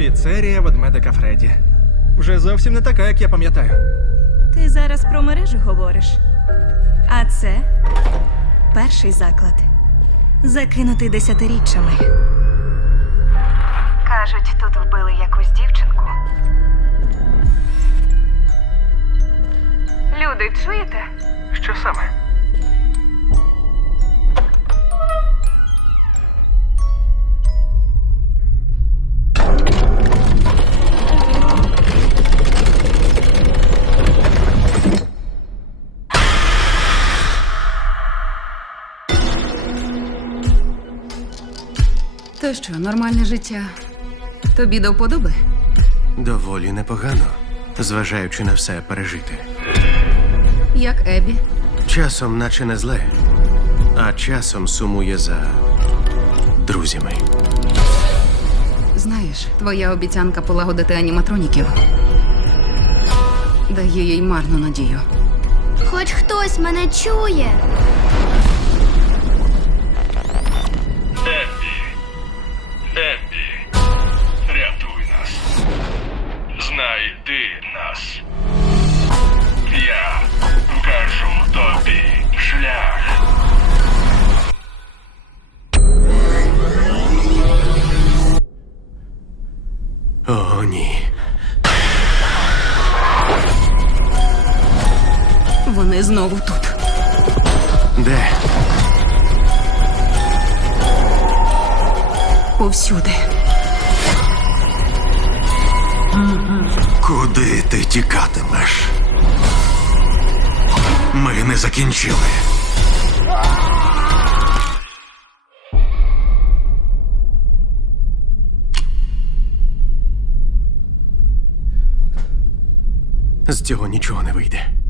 Піцерія ведмедика Фредді. Вже зовсім не така, як я пам'ятаю. Ти зараз про мережу говориш. А це перший заклад. Закинутий десятиріччями. Кажуть, тут вбили якусь дівчинку. Люди, чуєте? Що саме? То що, нормальне життя тобі до вподоби? Доволі непогано, зважаючи на все пережити. Як Ебі? Часом, наче не зле, а часом сумує за друзями. Знаєш, твоя обіцянка полагодити аніматроніків дає їй марну надію. Хоч хтось мене чує. ні. Вони знову тут. Де? Повсюди. Куди ти тікатимеш? Ми не закінчили. З цього нічого не вийде.